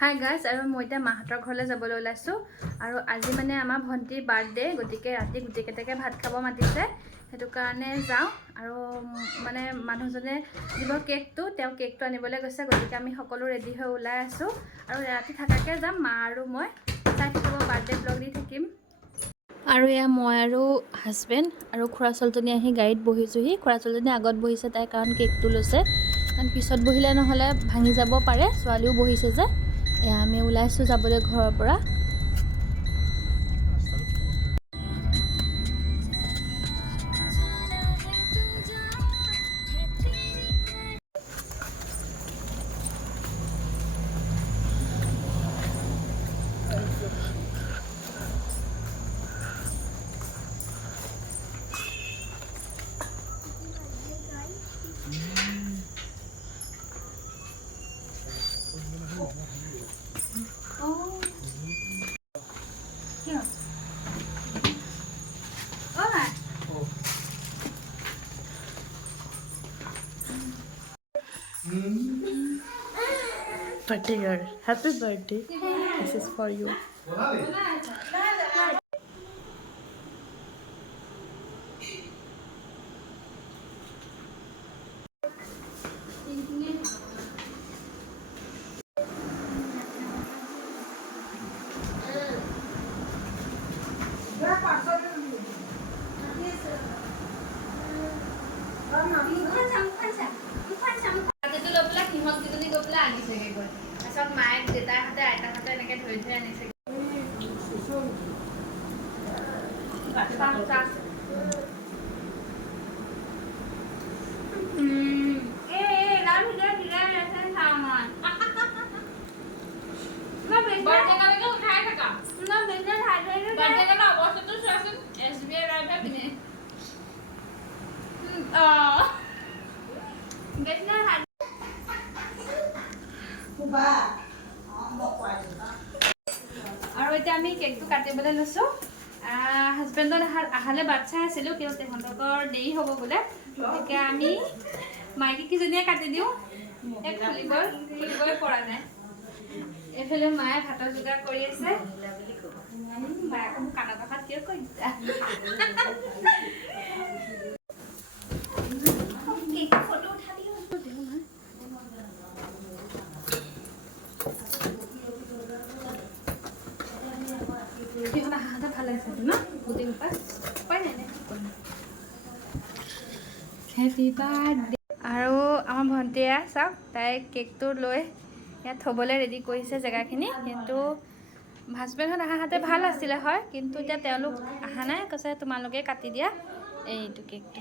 Hi guys, আৰু মই এতিয়া মাহঁতৰ ঘৰলৈ যাবলৈ ওলাইছোঁ। আৰু আজি মানে আমাৰ ভণ্টিৰ বাৰ্থডে, গতিকে ৰাতি গোটেইকেইটাকে ভাত খাব মাতিছে। সেইটো কাৰণে যাওঁ। আৰু মানে মানুহজনে দিব কেকটো, তেওঁ কেকটো আনিবলৈ গৈছে। গতিকে আমি সকলো ৰেডি হৈ ওলাই আছোঁ। আৰু ৰাতি থাকাকৈ যাম, মা আৰু মই চাই থাকিব, বাৰ্থডে ব্লগ দি থাকিম। আৰু এয়া মই আৰু হাজবেণ্ড আৰু খুৰা ছোৱালীজনী আহি গাড়ীত বহিছোঁহি। খুৰা ছোৱালীজনী আগত বহিছে, তাই কাৰণ কেকটো লৈছে। কাৰণ পিছত বহিলে নহ'লে ভাঙি যাব পাৰে, ছোৱালীও বহিছে যে। এয়া আমি ওলাইছোঁ যাবলৈ ঘৰৰ পৰা। Birthday girl, happy birthday. This is for you. মায়ে দেউতাৰ হাতে আইতাৰ হাতে এনেকৈ ধৰি ধৰি আনিছে। আৰু এতিয়া আমি কেকটো কাটিবলৈ লৈছোঁ। হাজবেণ্ডত আহালে বাট চাই আছিলোঁ, কিন্তু তেহঁতকৰ দেৰি হ'ব বোলে। গতিকে আমি মাইকী কেইজনীয়ে কাটি দিওঁ। খুলিবই পৰা নাই। এইফালে মায়ে ভাতৰ যোগাৰ কৰি আছে। মায়ে আকৌ মোক কাণৰ কাষত কিয় কৈ দিছা? ফটো উঠা দিওঁ। ভাল লাগিছে ন গোটেই সোপা উপায় নাই। Happy birthday. আৰু আমাৰ ভণ্টিয়ে চাওক, তাই কেকটো লৈ ইয়াত থ'বলৈ ৰেডি কৰিছে জেগাখিনি। কিন্তু হাজবেণ্ডহঁত অহা হাতে ভাল আছিলে হয়, কিন্তু এতিয়া তেওঁলোক অহা নাই। কৈছে তোমালোকে কাটি দিয়া এইটো কেকটো।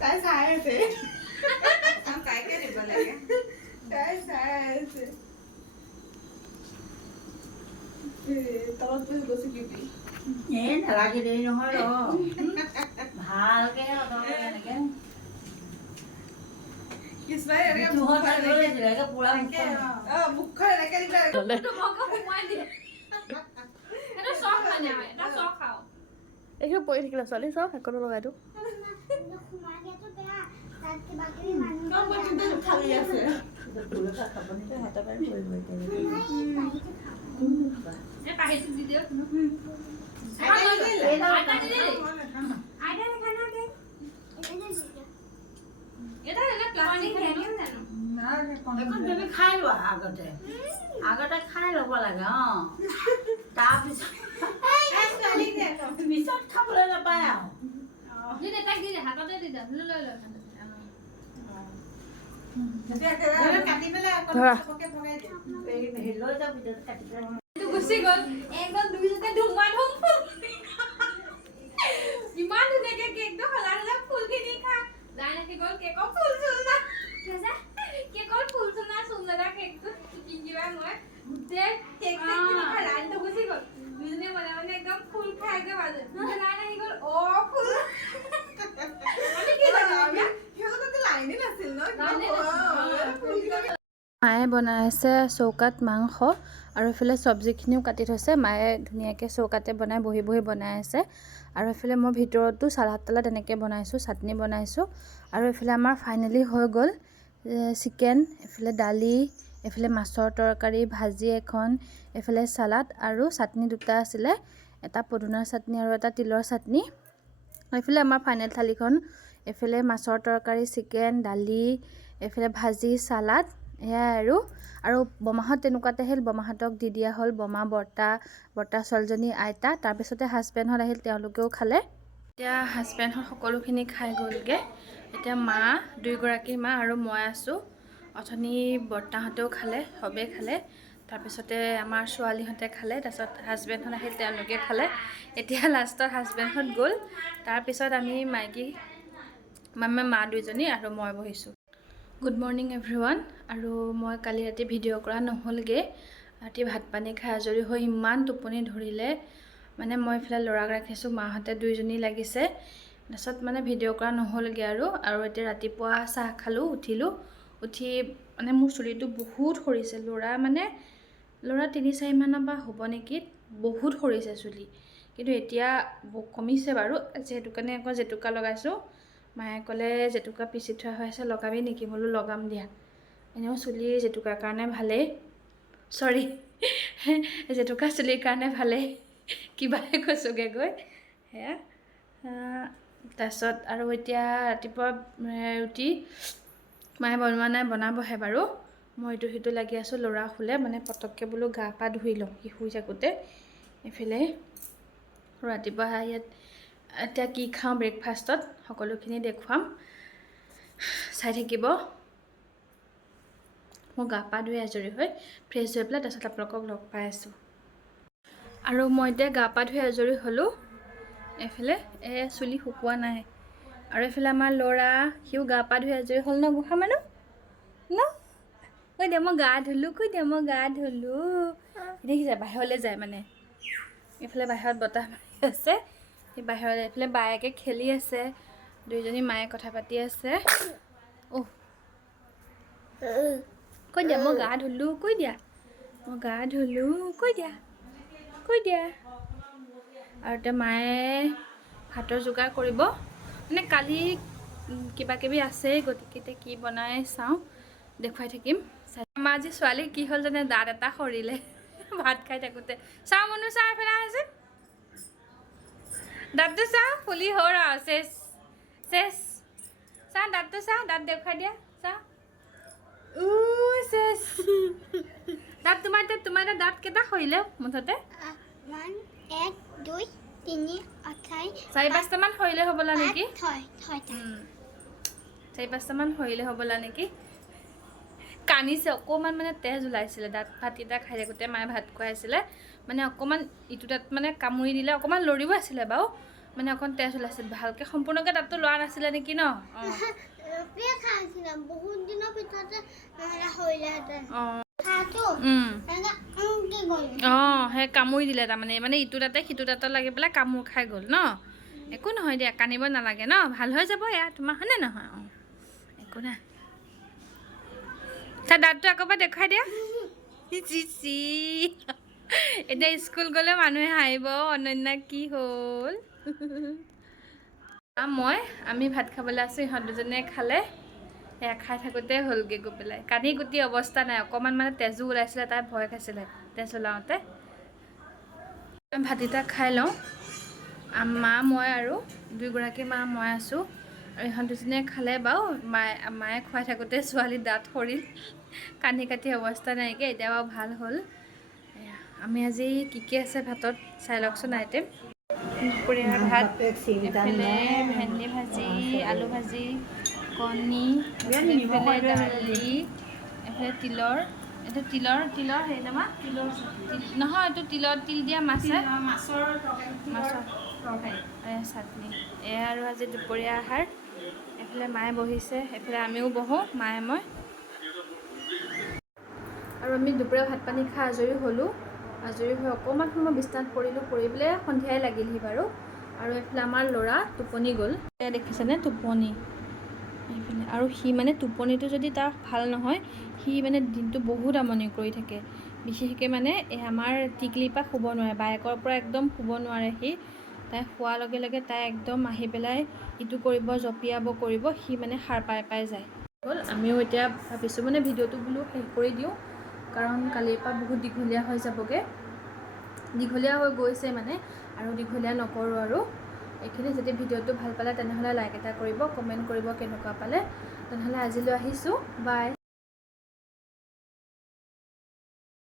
তাই চাই আছে, তাইকে দিব লাগে। তাই চাই আছে। তলত বহি বসি দিবি। নালাগে দেৰি নহয় ৰ, ভালকে এনেকে এইখিনি পৰি থাকিলে ছোৱালী চব একো লগাই দিওঁ। খাই লোৱা আগতে খাই ল'ব লাগে। তাৰপিছত পিছত খাবলৈ নাপায় আৰু। গুচি গ'ল একদম দুইজনে ধুমাই ধুম ইমান ধুনীয়াকে কেকটো সলাই ফুলখিনি খা যাই ৰাখি গ'ল। কেকৰ ফুল চুল না কেকৰ ফুল চুল না চুম দাদা কেকটো পিন্ধিবা মই গোটেই কেক ৰাইনটো গুচি গ'ল। দুইজনে মনে মনে একদম ফুল খাই গৈ বনাই আছে চৌকাত মাংস আৰু এফালে চব্জিখিনিও কাটি থৈছে। মায়ে ধুনীয়াকৈ চৌকাতে বনাই বহি বহি বনাই আছে। আৰু এফালে মই ভিতৰতো চালাড তালাড এনেকৈ বনাইছোঁ, চাটনি বনাইছোঁ। আৰু এফালে আমাৰ ফাইনেলি হৈ গ'ল চিকেন, এফালে দালি, এফালে মাছৰ তৰকাৰী, ভাজি এখন, এফালে চালাড আৰু চাটনি দুটা আছিলে, এটা পদুনাৰ চাটনি আৰু এটা তিলৰ চাটনি। এইফালে আমাৰ ফাইনেল থালিখন, এফালে মাছৰ তৰকাৰী, চিকেন, দালি, এফালে ভাজি, চালাড, এয়াই আৰু বমাহঁত তেনেকুৱাতে আহিল। বমাহঁতক দি দিয়া হ'ল, বমা, বৰ্তা ছোৱালীজনী, আইতা, তাৰপিছতে হাজবেণ্ডহঁত আহিল, তেওঁলোকেও খালে। এতিয়া হাজবেণ্ডহঁত সকলোখিনি খাই গ'লগৈ। এতিয়া মা, দুয়োগৰাকী মা আৰু মই আছোঁ। অথনি বৰ্তাহঁতেও খালে, সবেই খালে। তাৰপিছতে আমাৰ ছোৱালীহঁতে খালে, তাৰপিছত হাজবেণ্ডহঁত আহিল, তেওঁলোকে খালে। এতিয়া লাষ্টত হাজবেণ্ডহঁত গ'ল। তাৰপিছত আমি মা দুইজনী আৰু মই বহিছোঁ। Good morning everyone. আৰু মই কালি ৰাতি ভিডিঅ' কৰা নহ'লগৈ। ৰাতি ভাত পানী খাই আজৰি হৈ ইমান টোপনি ধৰিলে, মানে মই এইফালে ল'ৰাক ৰাখিছোঁ, মাহঁতে দুইজনী লাগিছে। তাৰপিছত মানে ভিডিঅ' কৰা নহ'লগৈ আৰু এতিয়া ৰাতিপুৱা চাহ খালোঁ, উঠি মানে মোৰ চুলিটো বহুত সৰিছে। ল'ৰা 3-4 মানৰ পৰা হ'ব নেকি, বহুত সৰিছে চুলি। কিন্তু এতিয়া কমিছে বাৰু। সেইটো কাৰণে আকৌ জেতুকা লগাইছোঁ। মায়ে ক'লে জেতুকা পিচি থোৱা হৈ আছে, লগাবি নেকি? বোলো লগাম দিয়া। এনেও চুলিৰ জেতুকাৰ কাৰণে ভালেই, জেতুকা চুলিৰ কাৰণে ভালেই, কিবাহে কৈছোঁগৈ গৈ সেয়া। তাৰপিছত আৰু এতিয়া ৰাতিপুৱা ৰুটি মায়ে বনোৱা নাই, বনাবহে বাৰু। মই ইটো সিটো লাগি আছোঁ। ল'ৰা শুলে, মানে পটককৈ বোলো গা পা ধুই লওঁ সি শুই থাকোঁতে। এইফালে ৰাতিপুৱা ইয়াত এতিয়া কি খাওঁ ব্ৰেকফাষ্টত সকলোখিনি দেখুৱাম, চাই থাকিব। মই গা পা ধুই আজৰি হৈ ফ্ৰেছ হৈ পেলাই তাৰপিছত আপোনালোকক লগ পাই আছোঁ। আৰু মই এতিয়া গা পা ধুই আজৰি হ'লোঁ। এইফালে চুলি শুকোৱা নাই। আৰু এইফালে আমাৰ ল'ৰা, সিও গা পা ধুই আজৰি হ'ল ন গোঁসা মানুহ ন? কৈ দিয়া মই গা ধুলোঁ, দেখিছে বাহিৰলৈ যায় মানে। এইফালে বাহিৰত বতাহ মাৰি আছে, সেই বাহিৰলৈ। এইফালে বায়েকে খেলি আছে, দুইজনী মায়ে কথা পাতি আছে। কৈ দিয়া মই গা ধুলোঁ, কৈ দিয়া আৰু এতিয়া মায়ে ভাতৰ যোগাৰ কৰিব। মানে কালি কিবা কিবি আছেই, গতিকে এতিয়া কি বনাই চাওঁ, দেখুৱাই থাকিম। আমাৰ আজি ছোৱালী কি হ'ল জানে, দাঁত এটা সৰিলে ভাত খাই থাকোঁতে। চাওঁ মনো, চাওঁ এইফালে আছে, দাঁতটো চাওঁ, ফুলি হ'ল আৰু চেচ। চাওঁ দাঁতটো, চাওঁ দাঁত দেখুৱাই দিয়া, চাওঁ চেচ। দাঁত তোমাৰ দাঁত কেইটা সৰিলে মুঠতে? 1, 2, 3, 4-5টামান সৰিলে হ'বলা নেকি? 4-5টামান সৰিলে হ'বলা নেকি? কান্দিছে অকণমান, মানে তেজ ওলাইছিলে। ভাতকেইটা খাই থাকোঁতে মায়ে ভাত খুৱাইছিলে, মানে অকণমান ইটো দাঁত মানে কামুৰি দিলে, অকণমান লৰিব আছিলে বাৰু, মানে অকণ তেজ ওলাইছিল। ভালকৈ সম্পূৰ্ণকৈ দাঁতটো লৰা নাছিলে নেকি ন? সেই কামুৰি দিলে তাৰমানে, ইটো দাঁতে সিটো দাঁতত লাগি পেলাই কামোৰ খাই গ'ল ন? একো নহয় দিয়া, কান্দিব নালাগে ন, ভাল হৈ যাব এয়া তোমাৰ, হয়নে নহয়? একো নাই। তাৰ দাঁতটো আকৌ পৰা দেখুৱাই দিয়া। এতিয়া স্কুল গ'লে মানুহে হাঁহিব, অনন্যা কি হ'ল। আমি ভাত খাবলৈ আছোঁ, ইহঁত দুজনীয়ে খালে। সেয়া খাই থাকোঁতে হ'লগৈ গৈ পেলাই। কান্দি কুটি অৱস্থা নাই, অকণমান মানে তেজো ওলাইছিলে, তাই ভয় খাইছিলে তেজ ওলাওঁতে। ভাতকেইটা খাই লওঁ। মা, মই আৰু দুয়োগৰাকী মা, মই আছোঁ। আৰু ইহঁত দুজনীয়ে খালে বাৰু। মায়ে খুৱাই থাকোঁতে ছোৱালীৰ দাঁত সৰিল, কান্দি কাটি অৱস্থা নাইকিয়া। এতিয়া বাৰু ভাল হ'ল। আমি আজি কি আছে ভাতত চাই লওকচোন আইটেম। দুপৰীয়াৰ ভাত, এইফালে ভেন্দি ভাজি, আলু ভাজি, কণী, এইফালে দালি, এইফালে তিলৰ হেৰি নহয়, এইটো তিল দিয়া মাছে, মাছৰ চাটনি। এয়া আৰু আজি দুপৰীয়া আহাৰ। এইফালে মায়ে বহিছে, এইফালে আমিও বহোঁ, মায়ে মই। আৰু আমি দুপৰীয়া ভাত পানী খাই আজৰি হ'লোঁ। আজৰি হৈ অকণমান সময় বিচনাত পৰিলোঁ, পৰি পেলাই সন্ধিয়াই লাগিলহি বাৰু। আৰু এইফালে আমাৰ ল'ৰা টোপনি গ'ল, এয়া দেখিছেনে টোপনি। এইপিনে আৰু সি মানে টোপনিটো যদি তাৰ ভাল নহয় সি মানে দিনটো বহুত আমনি কৰি থাকে বিশেষকৈ মানে আমাৰ টিকলিৰ পৰা শুব নোৱাৰে বায়েকৰ পৰা একদম শুব নোৱাৰে সি তাই শোৱাৰ লগে লগে তাই একদম আহি পেলাই ইটো কৰিব জঁপিয়াব কৰিব সি মানে সাৰ পাই যায় হ'ল আমিও এতিয়া ভাবিছোঁ মানে ভিডিঅ'টো বোলো শেষ কৰি দিওঁ কাৰণ কালিৰ পৰা বহুত দীঘলীয়া হৈ যাবগৈ দীঘলীয়া হৈ গৈছে মানে আৰু দীঘলীয়া নকৰোঁ আৰু এইখিনি যদি ভিডিঅ'টো ভাল পালে তেনেহ'লে লাইক এটা কৰিব কমেণ্ট কৰিব কেনেকুৱা পালে তেনেহ'লে আজিলৈ আহিছোঁ বাই